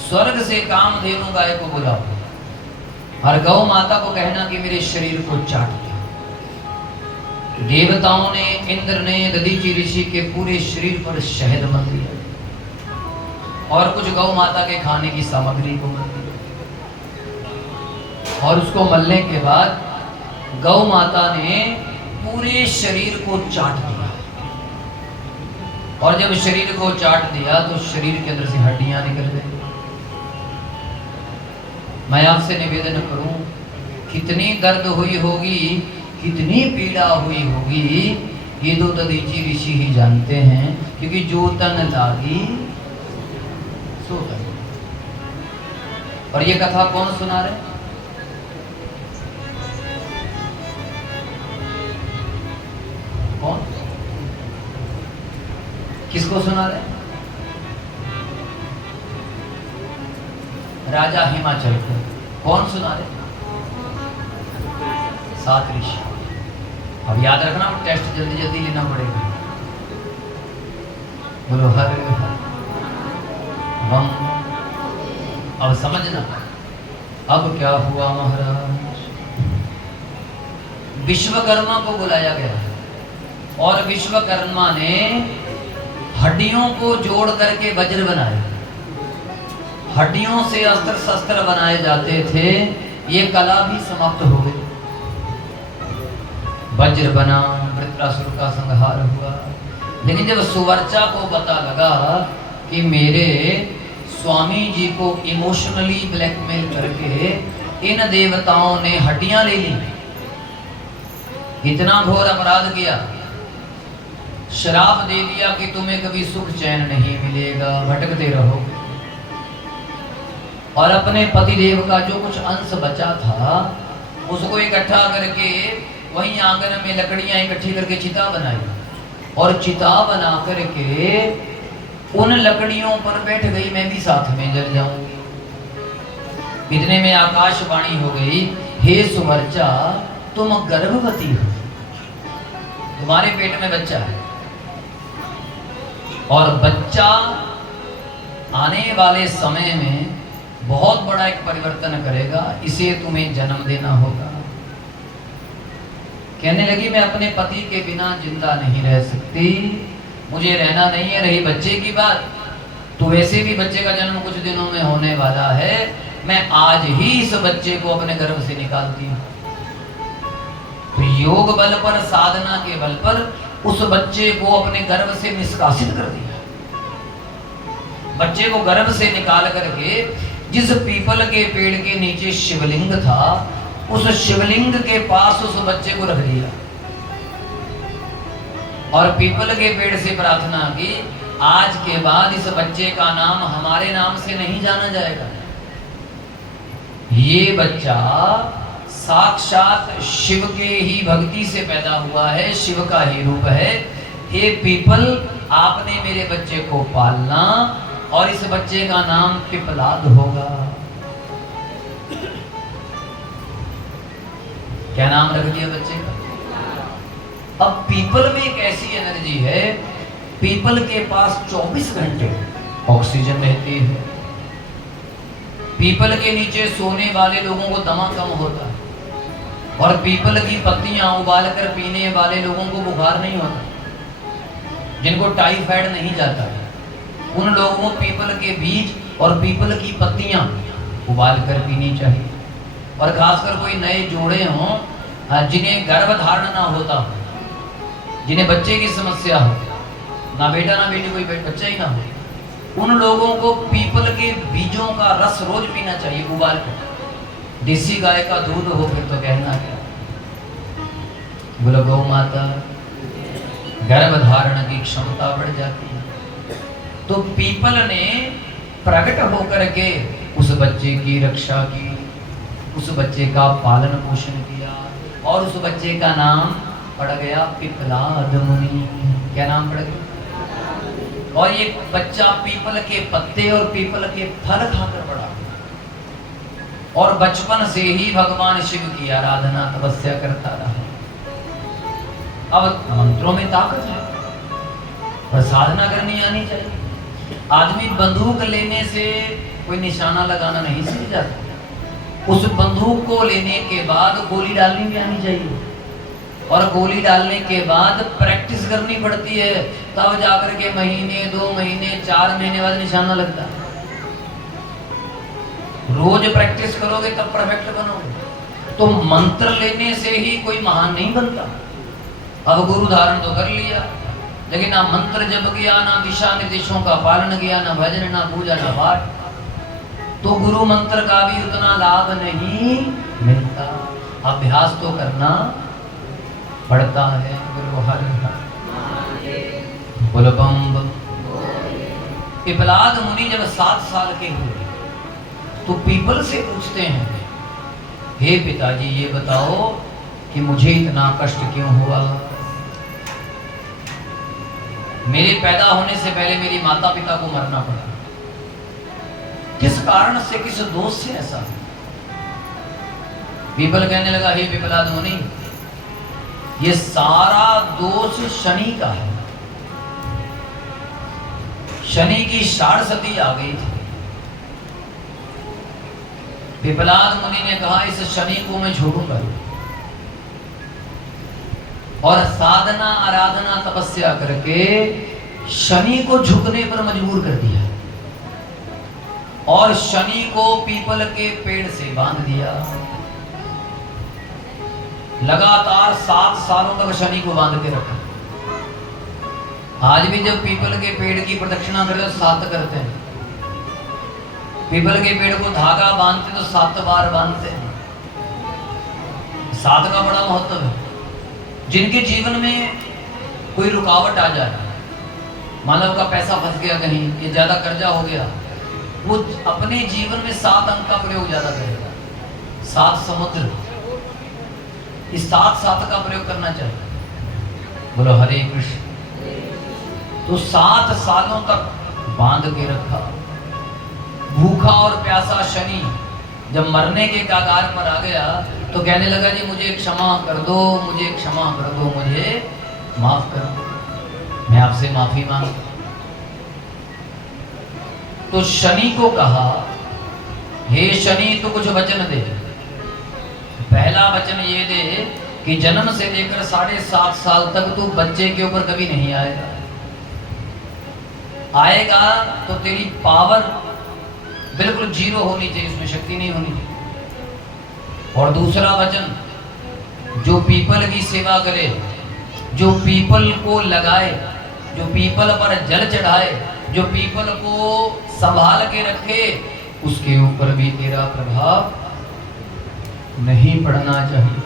स्वर्ग से कामधेनु गाय को बुलाओ, और गौ माता को कहना कि मेरे शरीर को चाट दे। देवताओं ने, इंद्र ने दधीचि ऋषि के पूरे शरीर पर शहद मल दिया, और कुछ गौ माता के खाने की सामग्री को मल दिया, और उसको मलने के बाद गौ माता ने पूरे शरीर को चाट दिया, और जब शरीर को चाट दिया तो शरीर के अंदर से हड्डियां निकल गई। मैं आपसे निवेदन करूं, कितनी दर्द हुई होगी, कितनी पीड़ा हुई होगी, ये तो दधीचि ऋषि ही जानते हैं, क्योंकि जो तन लागी सो तन। और ये कथा कौन सुना रहे? कौन, किसको सुना रहे? राजा हिमाचल को। कौन सुना रहे? 7 ऋषि। अब याद रखना, टेस्ट जल्दी जल्दी लेना पड़ेगा। बोलो हर हर बम। अब समझना, अब क्या हुआ महाराज? विश्वकर्मा को बुलाया गया, और विश्वकर्मा ने हड्डियों को जोड़ करके वज्र बनाए। हड्डियों से अस्त्र शस्त्र बनाए जाते थे, ये कला भी समाप्त हो गई। वज्र बना, वृत्रासुर का संहार हुआ। लेकिन जब सुवर्चा को पता लगा कि मेरे स्वामी जी को इमोशनली ब्लैकमेल करके इन देवताओं ने हड्डियां ले ली, इतना घोर अपराध किया, श्राप दे दिया कि तुम्हें कभी सुख चैन नहीं मिलेगा, भटकते रहोगे। और अपने पतिदेव का जो कुछ अंश बचा था उसको इकट्ठा करके वहीं आंगन में लकड़ियां इकट्ठी करके चिता बनाई, और चिता बना करके उन लकड़ियों पर बैठ गई, मैं भी साथ में जल जाऊंगी। इतने में आकाशवाणी हो गई, हे सुवर्चा, तुम गर्भवती हो, तुम्हारे पेट में बच्चा है, और बच्चा आने वाले समय में बहुत बड़ा एक परिवर्तन करेगा, इसे तुम्हें जन्म देना होगा। कहने लगी मैं अपने पति के बिना जिंदा नहीं रह सकती, मुझे रहना नहीं है। रही बच्चे की बात, तो वैसे भी बच्चे का जन्म कुछ दिनों में होने वाला है, मैं आज ही इस बच्चे को अपने गर्भ से निकालती हूँ। तो योग बल पर, साधना के बल पर उस बच्चे को अपने गर्भ से निष्कासित कर दिया। बच्चे को गर्भ से निकाल करके जिस पीपल के पेड़ के नीचे शिवलिंग था, उस शिवलिंग के पास उस बच्चे को रख दिया और पीपल के पेड़ से प्रार्थना की, आज के बाद इस बच्चे का नाम हमारे नाम से नहीं जाना जाएगा। ये बच्चा साक्षात शिव के ही भक्ति से पैदा हुआ है, शिव का ही रूप है। हे पीपल, आपने मेरे बच्चे को पालना और इस बच्चे का नाम पिपलाद होगा। क्या नाम रख दिया बच्चे का? अब पीपल में एक ऐसी एनर्जी है, पीपल के पास 24 घंटे ऑक्सीजन रहती है। पीपल के नीचे सोने वाले लोगों को दमा कम होता है और पीपल की पत्तियां उबाल कर पीने वाले लोगों को बुखार नहीं होता। जिनको टाइफाइड नहीं जाता है, उन लोगों को पीपल के बीज और पीपल की पत्तियां उबाल कर पीनी चाहिए। और खासकर कोई नए जोड़े हों जिन्हें गर्भ धारण ना होता हो, जिन्हें बच्चे की समस्या हो, ना बेटा ना बेटी, कोई बच्चा ही ना हो, उन लोगों को पीपल के बीजों का रस रोज पीना चाहिए उबाल कर। देसी गाय का दूध हो फिर तो कहना क्या। बोलो गौ माता, गर्भ धारण की क्षमता बढ़ जाती है। तो पीपल ने प्रकट होकर के उस बच्चे की रक्षा की, उस बच्चे का पालन पोषण किया और उस बच्चे का नाम पड़ गया पिपलाद मुनि। क्या नाम पड़ गया? और ये बच्चा पीपल के पत्ते और पीपल के फल खाकर बड़ा और बचपन से ही भगवान शिव की आराधना तपस्या करता रहा। अब मंत्रों में ताकत है, पर साधना करनी आनी चाहिए। आदमी बंदूक लेने से कोई निशाना लगाना नहीं सीख जाता, उस बंदूक को लेने के बाद गोली डालनी भी आनी चाहिए और गोली डालने के बाद प्रैक्टिस करनी पड़ती है, तब जाकर के महीने 2 महीने 4 महीने बाद निशाना लगता है। रोज प्रैक्टिस करोगे तब परफेक्ट बनोगे। तो मंत्र लेने से ही कोई महान नहीं बनता। अब गुरु धारण तो कर लिया, लेकिन ना मंत्र जप किया, ना दिशा निर्देशों का पालन किया, ना भजन, ना पूजा, ना पाठ, तो गुरु मंत्र का भी उतना लाभ नहीं मिलता। अभ्यास तो करना पड़ता है। बोलो हर हर, बोलो बम बम। पिपलाद मुनि जब 7 साल के हुए तो पीपल से पूछते हैं, हे पिताजी ये बताओ कि मुझे इतना कष्ट क्यों हुआ? मेरे पैदा होने से पहले मेरी माता पिता को मरना पड़ा, किस कारण से, किस दोष से ऐसा? पीपल कहने लगा, हे पिपलाद मुनि, ये सारा दोष शनि का है। शनि की साढ़सती आ गई थी। पिपलाद मुनि ने कहा, इस शनि को मैं छोड़ूंगा और साधना आराधना तपस्या करके शनि को झुकने पर मजबूर कर दिया और शनि को पीपल के पेड़ से बांध दिया। लगातार 7 सालों तक शनि को बांध के रखा। आज भी जब पीपल के पेड़ की प्रदक्षिणा करते तो 7 करते हैं। पीपल के पेड़ को धागा बांधते तो 7 बार बांधते हैं। 7 का बड़ा महत्व है। जिनके जीवन में कोई रुकावट आ जाए, मानव का पैसा फंस गया कहीं, ये ज्यादा कर्जा हो गया, वो अपने जीवन में 7 अंक का प्रयोग ज्यादा करेगा। 7 समुद्र, इस 7 का प्रयोग करना चाहिए। बोलो हरे कृष्ण। तो 7 सालों तक बांध के रखा। भूखा और प्यासा शनि जब मरने के कगार पर आ गया तो कहने लगा, जी मुझे क्षमा कर दो, मुझे क्षमा कर दो, मुझे माफ कर दो, मैं आपसे माफी मांगता। तो शनि को कहा, हे शनि तू कुछ वचन दे। पहला वचन ये दे कि जन्म से लेकर 7.5 साल तक तू बच्चे के ऊपर कभी नहीं आएगा। आएगा तो तेरी पावर बिल्कुल 0 होनी चाहिए, उसमें शक्ति नहीं होनी चाहिए। और दूसरा वचन, जो पीपल की सेवा करे, जो पीपल को लगाए, जो पीपल पर जल चढ़ाए, जो पीपल को संभाल के रखे, उसके ऊपर भी तेरा प्रभाव नहीं पड़ना चाहिए।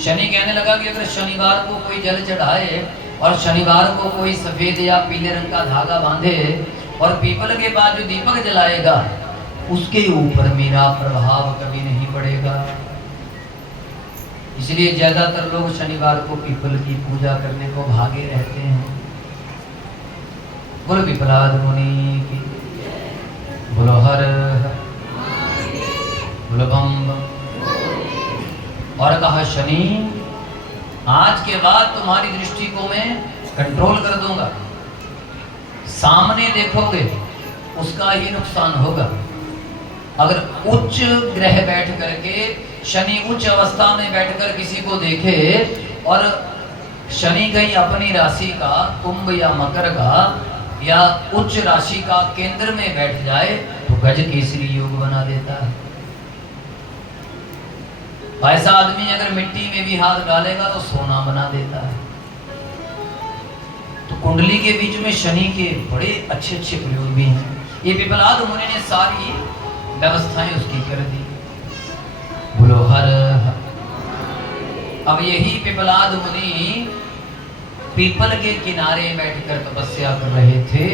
शनि कहने लगा कि अगर शनिवार को कोई जल चढ़ाए और शनिवार को कोई सफेद या पीले रंग का धागा बांधे और पीपल के पास जो दीपक जलाएगा, उसके ऊपर मेरा प्रभाव कभी नहीं पड़ेगा। इसलिए ज्यादातर लोग शनिवार को पीपल की पूजा करने को भागे रहते हैं। बोलो पिपलाद मुनि की, बोलो हर हर, बोलो बम बम। और कहा शनि, आज के बाद तुम्हारी दृष्टि को मैं कंट्रोल कर दूंगा। सामने देखोगे उसका ही नुकसान होगा। अगर उच्च ग्रह बैठ करके, शनि उच्च अवस्था में बैठकर किसी को देखे और शनि कहीं अपनी राशि का, कुंभ या मकर का या उच्च राशि का केंद्र में बैठ जाए तो गज केसरी योग बना देता है। ऐसा आदमी अगर मिट्टी में भी हाथ डालेगा तो सोना बना देता है। तो कुंडली के बीच में शनि के बड़े अच्छे अच्छे प्रयोग भी हैं। ये पिपलाद मुनि ने सारी व्यवस्थाएं उसकी कर दी। बोलो हर हर। अब यही पिपलाद मुनि पीपल के किनारे बैठकर तपस्या कर रहे थे।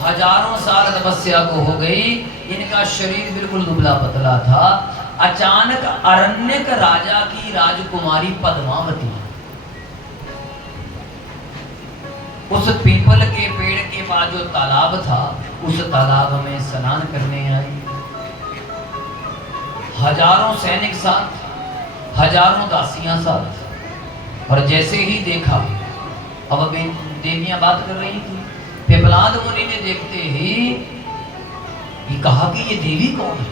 हजारों साल तपस्या को हो गई, इनका शरीर बिल्कुल दुबला पतला था। अचानक अरण्यक राजा की राजकुमारी पद्मावती उस पीपल के पेड़ के पास जो तालाब था, उस तालाब में स्नान करने आई। हजारों सैनिक साथ, हजारों दासियां साथ। और जैसे ही देखा, अब देवियां बात कर रही थी, पिपलाद मुनि ने देखते ही ये कहा कि ये देवी कौन है।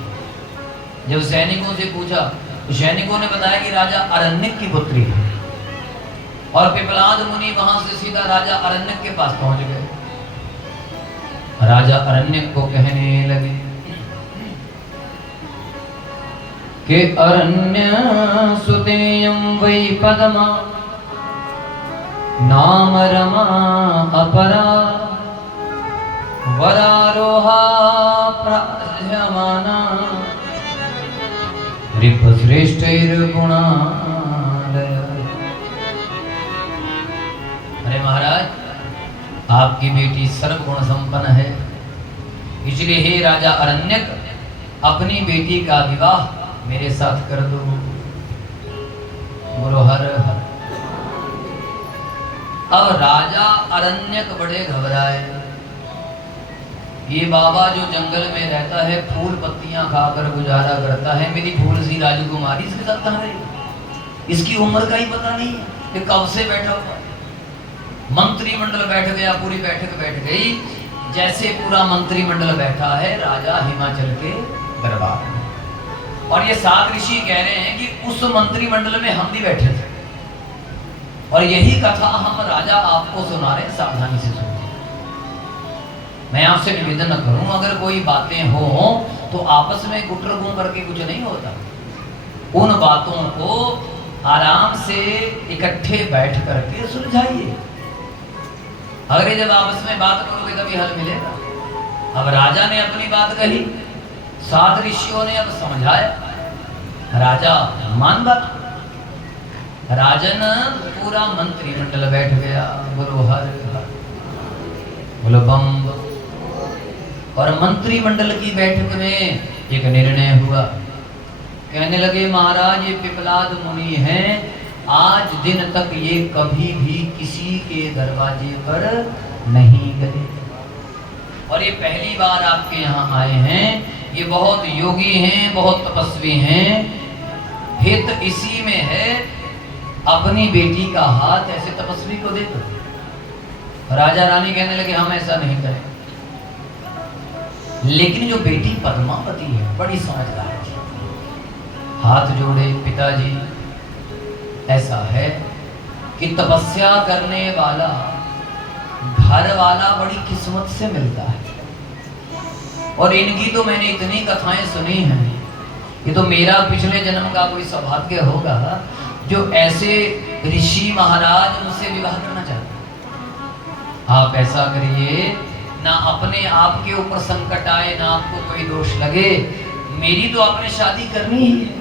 जब सैनिकों से पूछा तो सैनिकों ने बताया कि राजा अरण्यक की पुत्री है। और पिपलाद मुनि वहां से सीधा राजा अरण्यक के पास पहुंच गए। राजा अरण्यक को कहने लगे कि अरण्य सुतेयं वै पद्मा नाम रमा अपरा वरारोहा प्राज्यमाना रिपश्रेष्ठैर्गुणालय। अरे महाराज, आपकी बेटी सर्वगुण संपन्न है, इसलिए हे राजा अरण्यक, अपनी बेटी का विवाह मेरे साथ कर दो। बोलो हर हर। अब राजा अरण्यक बड़े घबराए। ये बाबा जो जंगल में रहता है, फूल पत्तियां खाकर गुजारा करता है, मेरी फूल सी राजकुमारी इसके साथ कहाँ रहेगी? इसकी उम्र का ही पता नहीं है, ये कब से बैठा हुआ। मंत्रिमंडल बैठ गया, पूरी बैठक बैठ गई। जैसे पूरा मंत्रिमंडल बैठा है, राजा हिमाचल के दरबार में। और ये 7 ऋषि कह रहे हैं कि उस मंत्रिमंडल में हम भी बैठे थे और यही कथा हम राजा आपको सुना रहे हैं, सावधानी से सुनिए। मैं आपसे निवेदन करूं, अगर कोई बातें हो तो आपस में गुटर गुं करके कुछ नहीं होता। उन बातों को आराम से इकट्ठे बैठ करके सुलझाइए। अगर जब आपस में बात करोगे तभी हल मिलेगा। अब राजा ने अपनी बात कही, 7 ऋषियों ने अब समझाया, राजा मान बात। राजन पूरा मंत्रिमंडल बैठ गया। बोलो हर हर, बोलो बम बम। और मंत्रिमंडल की बैठक में एक निर्णय हुआ। कहने लगे, महाराज ये पिपलाद मुनि हैं, आज दिन तक ये कभी भी किसी के दरवाजे पर नहीं गए और ये पहली बार आपके यहाँ आए हैं। ये बहुत योगी हैं, बहुत तपस्वी हैं। हित इसी में है, अपनी बेटी का हाथ ऐसे तपस्वी को दे दो। राजा रानी कहने लगे, हम ऐसा नहीं करें। लेकिन जो बेटी पद्मावती है बड़ी समझदार थी। हाथ जोड़े पिताजी, ऐसा है कि तपस्या करने वाला घर वाला बड़ी किस्मत से मिलता है। और इनकी तो मैंने इतनी कथाएं सुनी हैं कि तो मेरा पिछले जन्म का कोई सौभाग्य होगा जो ऐसे ऋषि महाराज मुझसे विवाह करना चाहते। आप ऐसा करिए, ना अपने आप के ऊपर संकट आए, ना आपको कोई दोष लगे, मेरी तो आपने शादी करनी ही है।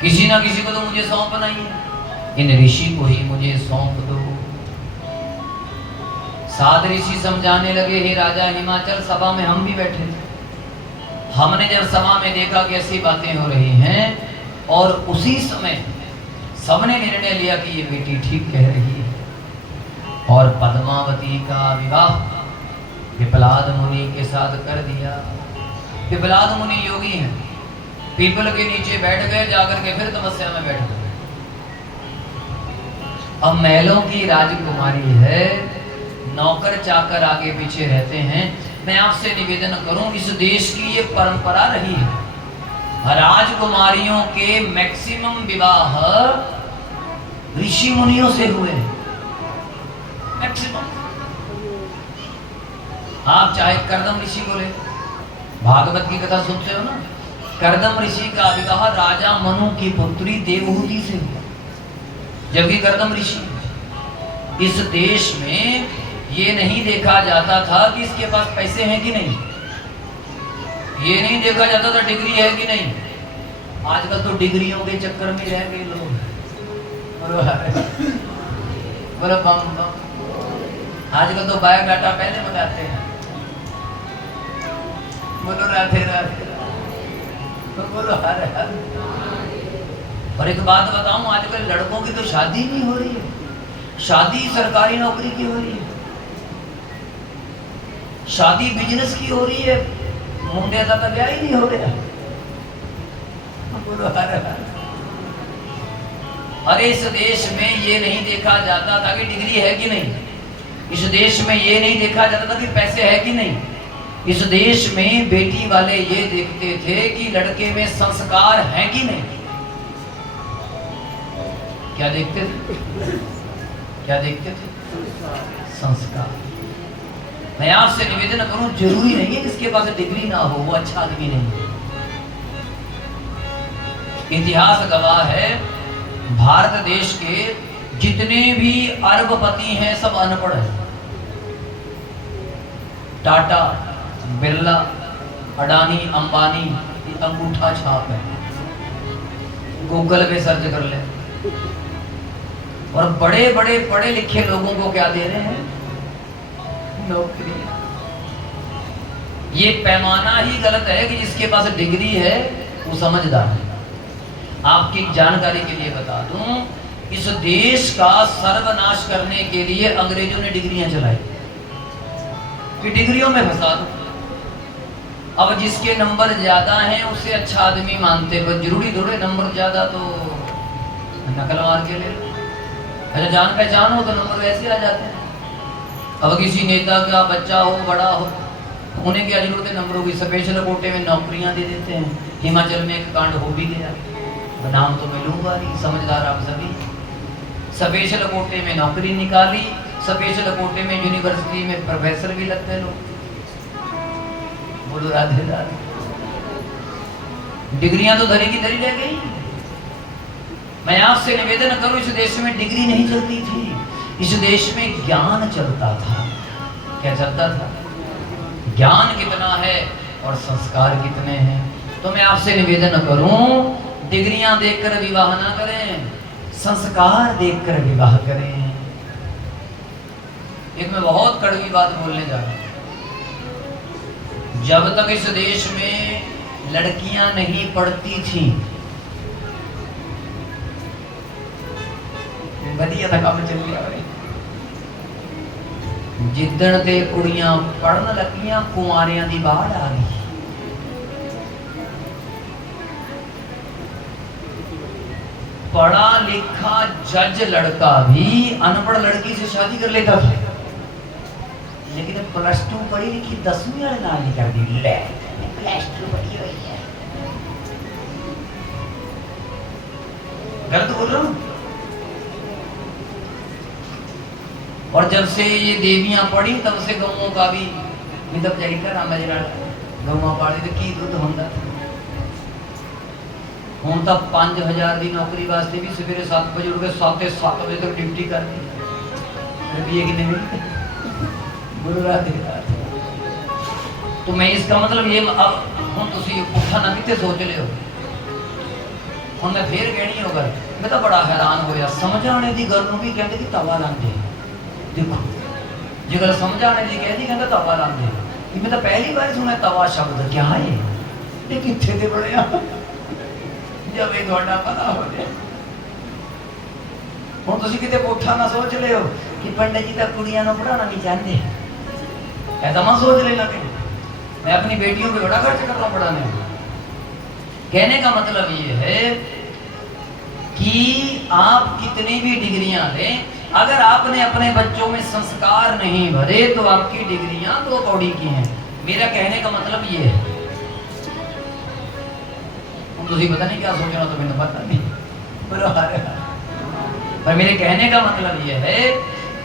किसी ना किसी को तो मुझे सौंपना ही है, इन ऋषि को ही मुझे सौंप दो। 7 ऋषि समझाने लगे, हे राजा हिमाचल, सभा में हम भी बैठे थे। हमने जब सभा में देखा कि ऐसी बातें हो रही हैं, और उसी समय सबने निर्णय लिया कि ये बेटी ठीक कह रही है, और पद्मावती का विवाह पिपलाद मुनि के साथ कर दिया। पिपलाद मुनि योगी हैं, पीपल के नीचे बैठ गए, जाकर के फिर तपस्या में बैठ गए। अब महलों की राजकुमारी है, नौकर चाकर आगे पीछे रहते हैं। मैं आपसे निवेदन करूं, इस देश की ये परंपरा रही है, राजकुमारियों के मैक्सिमम विवाह ऋषि मुनियों से हुए मैक्सिमम। आप चाहे कर्दम ऋषि को ले, भागवत की कथा सुनते हो ना, कर्दम ऋषि का विवाह राजा मनु की पुत्री देवहूति से हुआ। जबकि कर्दम ऋषि, इस देश में ये नहीं देखा जाता था कि इसके पास पैसे हैं कि नहीं, ये नहीं देखा जाता था डिग्री है कि नहीं। आजकल तो डिग्रियों के चक्कर में रह गए लोग। बोलो बम बम। आजकल तो बायोडाटा पहले बताते हैं। बोलो राधे राधे, बोलो हरे हरे। और एक बात बताऊं, आजकल लड़कों की तो शादी नहीं हो रही है, शादी सरकारी नौकरी की हो रही है, शादी बिजनेस की हो रही है, मुंडे का तो ब्याह ही नहीं हो रहा। बोलो हरे हरे। अरे इस देश में ये नहीं देखा जाता था कि डिग्री है कि नहीं, इस देश में ये नहीं देखा जाता था कि पैसे है कि नहीं, इस देश में बेटी वाले ये देखते थे कि लड़के में संस्कार है कि नहीं। क्या देखते थे, क्या देखते थे? संस्कार। मैं आपसे निवेदन करूं, जरूरी नहीं है जिसके पास डिग्री ना हो वो अच्छा आदमी नहीं है। इतिहास गवाह है, भारत देश के जितने भी अरबपति हैं सब अनपढ़ हैं। टाटा, बिरला, अडानी, अंबानी, ये अंगूठा छाप है, गूगल पे सर्च कर ले। और बड़े बड़े पढ़े लिखे लोगों को क्या दे रहे हैं? नौकरी। ये पैमाना ही गलत है कि जिसके पास डिग्री है वो समझदार है। आपकी जानकारी के लिए बता दूं, इस देश का सर्वनाश करने के लिए अंग्रेजों ने डिग्रियां चलाई कि डिग्रियों में फंसा दो। अब जिसके नंबर ज्यादा हैं उसे अच्छा आदमी मानते, पर जरूरी थोड़े नंबर ज्यादा तो नकल मार के ले। अच्छा जान पहचान हो तो नंबर वैसे आ जाते हैं। अब किसी नेता का बच्चा हो, बड़ा हो, उन्हें क्या जरूरत है नंबरों की? स्पेशल कोटे में नौकरियां दे देते हैं। हिमाचल में एक कांड हो भी गया, नाम तो मैं लूंगा नहीं, समझदार आप सभी। स्पेशल कोटे में नौकरी निकाली, स्पेशल कोटे में यूनिवर्सिटी में प्रोफेसर भी लगते लोग। बोलो राधे राधे। डिग्रियां तो धरी की धरी रह गई। मैं आपसे निवेदन करूं, इस देश में डिग्री नहीं चलती थी, इस देश में ज्ञान चलता था। क्या चलता था? ज्ञान कितना है और संस्कार कितने हैं। तो मैं आपसे निवेदन करूं, डिग्रियां देखकर विवाह ना करें, संस्कार देखकर विवाह करें। एक मैं बहुत कड़वी बात बोलने जा रहा हूं। जब तक इस देश में लड़कियां नहीं पढ़ती थी, बढ़िया था काम चल गया। जिद्दन ते कुड़ियां पढ़न लगियां, कुंवारियां दी बाढ़ आ गई। पढ़ा लिखा जज लड़का भी अनपढ़ लड़की से शादी कर लेता था। लेकिन प्लस टू पढ़ी लिखी 10वीं वाले नाल नहीं कर दी ले प्लस टू पढ़ी हुई है। गलत बोल रहा हूँ? और जब से ये देवियां पढ़ी तब से गौओं का भी मिदब जाकर रामजरा गौवा पाली तो की दुध होंदा हूँ तो 5000 की नौकरी वास्ते भी सवेरे 7 बजे उठ के 7 बजे तक ड्यूटी करनी रुपये कितने मिलते गुरु रात तो मैं इसका मतलब ये अब हूँ तुम पुठा ना कितने सोच ले हो हूँ मैं फिर कहनी होगा मैं तो बड़ा हैरान होया समझ आने की गल भी कहते कि तवा लाते देखो जो गल समझ आने की कहती कहते तवा लाते मैं तो पहली बार सुना तवा शब्द क्या है ये कितने दे बड़े जब ये थोड़ा पता हो जाए हूँ तुम कितने पुठा ना सोच ले हो कि पंडित जी तक कुड़ियां को पढ़ाना नहीं चाहते ऐसा मत सोच ले लगे मैं अपनी बेटियों पे बड़ा खर्च कर रहा हूँ पढ़ाने में। कहने का मतलब ये है कि आप कितनी भी डिग्रियां लें अगर आपने अपने बच्चों में संस्कार नहीं भरे तो आपकी डिग्रियां 2 कौड़ी की हैं। मेरा कहने का मतलब ये है तुझे पता नहीं क्या सोच रहा तो मैंने पता नहीं पर मेरे कहने का मतलब ये है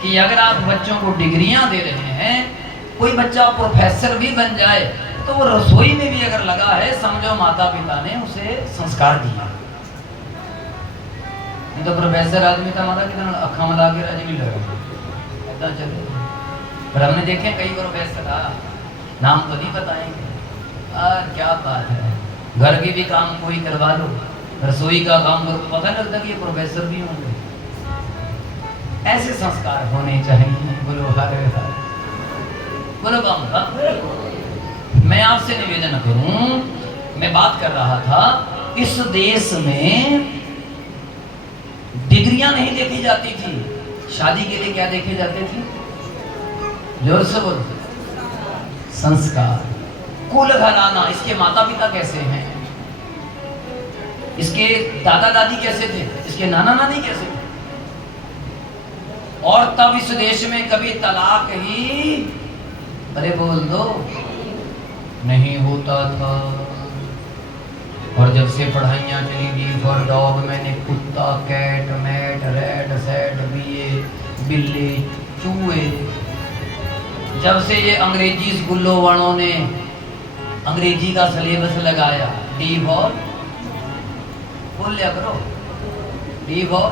कि अगर आप बच्चों को डिग्रियां दे रहे हैं कोई बच्चा प्रोफेसर भी बन जाए तो वो रसोई में भी अगर लगा है समझो माता पिता ने उसे संस्कार दिया। नहीं तो प्रोफेसर आदमी का हमारा कितना अखा मिला के राजी नहीं लगा ऐसा चले पर हमने देखे कई प्रोफेसर नाम तो नहीं बताएंगे क्या बात है घर के भी काम कोई करवा लो रसोई का काम करो पता नहीं लगता कि ये प्रोफेसर भी होंगे। ऐसे संस्कार होने चाहिए। बोलो हरे हरे बोलो बम। मैं आपसे निवेदन करूं मैं बात कर रहा था इस देश में डिग्रियां नहीं देखी जाती थी शादी के लिए क्या देखे जाते थे जोर से बोलो संस्कार कुल घराना इसके माता पिता कैसे हैं इसके दादा दादी कैसे थे इसके नाना नानी कैसे थे और तब इस देश में कभी तलाक ही अरे बोल दो नहीं होता था। और जब से पढ़ाइयाँ चली डी फॉर डॉग मैंने कुत्ता कैट मैट रेड सेट बीए बिल्ली चूहे जब से ये अंग्रेजी स्कूलों वालों ने अंग्रेजी का सिलेबस लगाया डी फॉर बोल लिया करो D for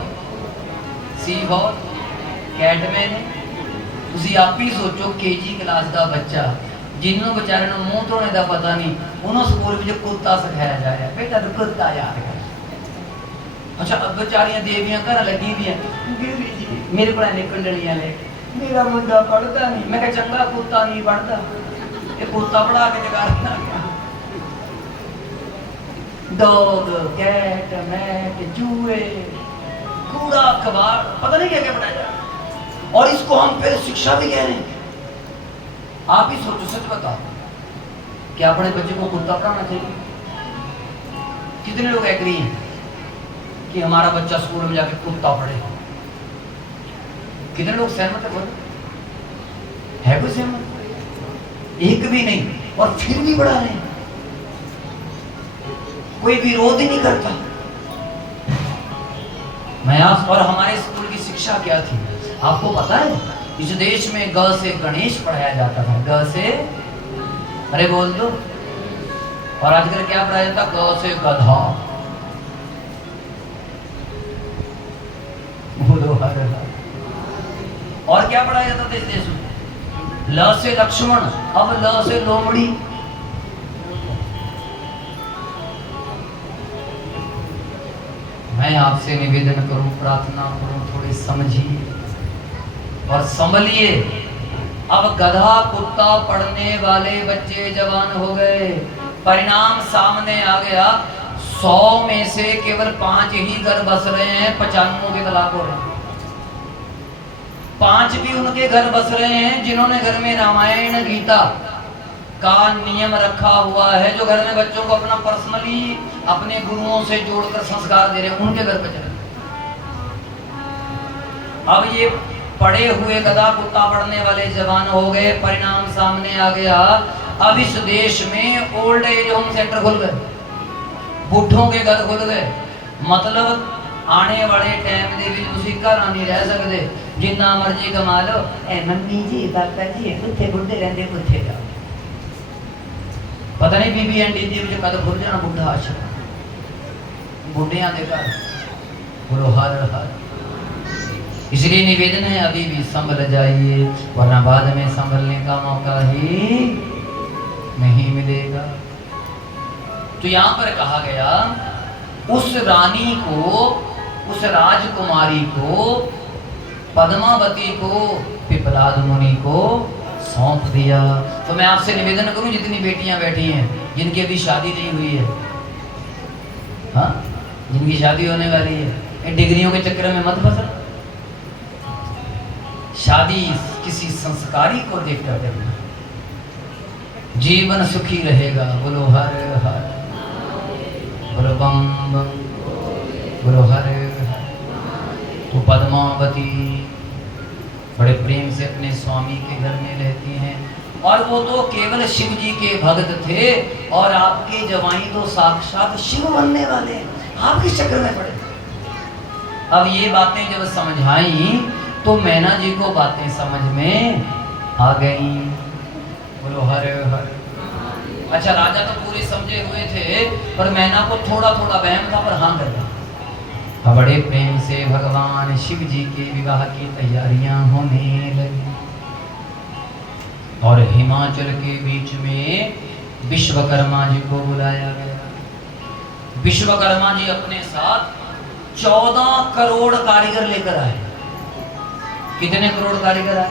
C for cat मैंने तुसी आप ही सोचो केजी क्लास का बच्चा जिन्होंने बेचारे मुंह धोने का पता नहीं उन्होंने स्कूल में कुत्ता सिखाया जाए बेटा कुत्ता याद कर। अच्छा अब बेचारियां देवियां घर लगी भी हैं मेरे को कुंडलियां ले मेरा मुंडा पढ़ता नहीं मैं कहा चंगा कुत्ता नहीं पढ़ता ये कुत्ता पढ़ा के जगा रखना क्या डॉग कैट मैट चूहे कूड़ा कबाड़ पता नहीं क्या क्या पढ़ाया जाए और इसको हम फिर शिक्षा भी कह रहे हैं। आप ही सोचो सच बताओ क्या अपने बच्चे को कुत्ता पढ़ाना चाहिए? कितने लोग एग्री हैं कि हमारा बच्चा स्कूल में जाके कुत्ता पढ़े? कितने लोग सहमत है? बोलो है कोई सहमत? एक भी नहीं और फिर भी पढ़ा रहे हैं कोई विरोध ही नहीं करता। मैं आप और हमारे स्कूल की शिक्षा क्या थी आपको पता है? इस देश में ग से गणेश पढ़ाया जाता था ग से अरे बोल दो और आजकल क्या पढ़ाया जाता ग से गधा बोलो हर और क्या पढ़ाया जाता था इस देश में ल से लक्ष्मण अब ल से लोमड़ी मैं आपसे निवेदन करूं प्रार्थना करूं थोड़ी समझिए और संभलिए। अब गधा कुत्ता पढ़ने वाले बच्चे जवान हो गए परिणाम सामने आ गया 100 में से केवल 5 ही घर बस रहे हैं 95 के तलाक हो रहे हैं। 5 भी उनके घर बस रहे हैं जिन्होंने घर में रामायण गीता का नियम रखा हुआ है जो घर में बच्चों को अपना पर्सनली अपने गुरुओं से जोड़कर संस्कार दे रहे हैं उनके घर पे चले। अब ये पड़े हुए गधा कुत्ता पड़ने वाले जवान हो गए। परिणाम सामने आ गया, अब इस देश में ओल्ड एज होम सेंटर खुल गए, बूढ़ों के घर खुल गए। मतलब आने वाले टाइम दे भी तुसी घर नहीं रह सकते, जिन्ना मर्जी कमा लो। ए मम्मी जी पापा जी कुत्थे बुढ़े रहंदे कुत्थे जाओ, पता नहीं बीबी एंड दीदी मुझे कद खुल जाना बुढ़ा आश्रम बुढ़िया के घर। बोलो हर हर। इसलिए निवेदन है अभी भी संभल जाइए, वरना बाद में संभलने का मौका ही नहीं मिलेगा। तो यहाँ पर कहा गया उस रानी को, उस राजकुमारी को, पद्मावती को पिपलाद मुनि को सौंप दिया। तो मैं आपसे निवेदन करूं, जितनी बेटियां बैठी हैं जिनकी अभी शादी नहीं हुई है, हाँ जिनकी शादी होने वाली है, इन डिग्रियों के चक्कर में मत फंसना। शादी किसी संस्कारी को देखकर करना, जीवन सुखी रहेगा। बोलो हर हर, बोलो बम बम, बोलो हर हर। तो पद्मावती बड़े प्रेम से अपने स्वामी के घर में रहती हैं, और वो तो केवल शिव जी के भक्त थे, और आपके जवाई तो साक्षात शिव बनने वाले हैं, आप किस चक्कर में पड़े। अब ये बातें जब समझाई तो मैना जी को बातें समझ में आ गई। बोलो हर हर। अच्छा राजा तो पूरे समझे हुए थे, पर मैना को थोड़ा थोड़ा वहम था, पर हाँ कर दिया। बड़े प्रेम से भगवान शिव जी के विवाह की तैयारियां होने लगी, और हिमाचल के बीच में विश्वकर्मा जी को बुलाया गया। विश्वकर्मा जी अपने साथ 14 करोड़ कारीगर लेकर आए। कितने करोड़ कारीगर आए?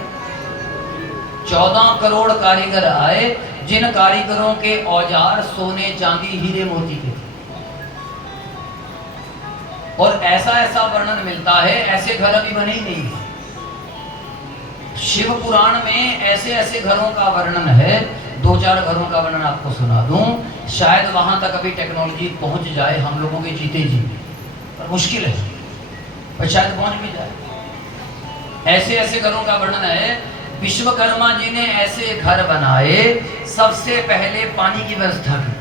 14 करोड़ कारीगर आए, जिन कारीगरों के औजार सोने चांदी हीरे मोती के थे। और ऐसा ऐसा वर्णन मिलता है, ऐसे घर अभी बने ही नहीं। शिव पुराण में ऐसे ऐसे घरों का वर्णन है, 2-4 घरों का वर्णन आपको सुना दूं। शायद वहां तक अभी टेक्नोलॉजी पहुंच जाए हम लोगों के जीते जी, पर मुश्किल है, पर शायद पहुंच भी जाए। ऐसे ऐसे घरों का वर्णन है। विश्वकर्मा जी ने ऐसे घर बनाए, सबसे पहले पानी की व्यवस्था की।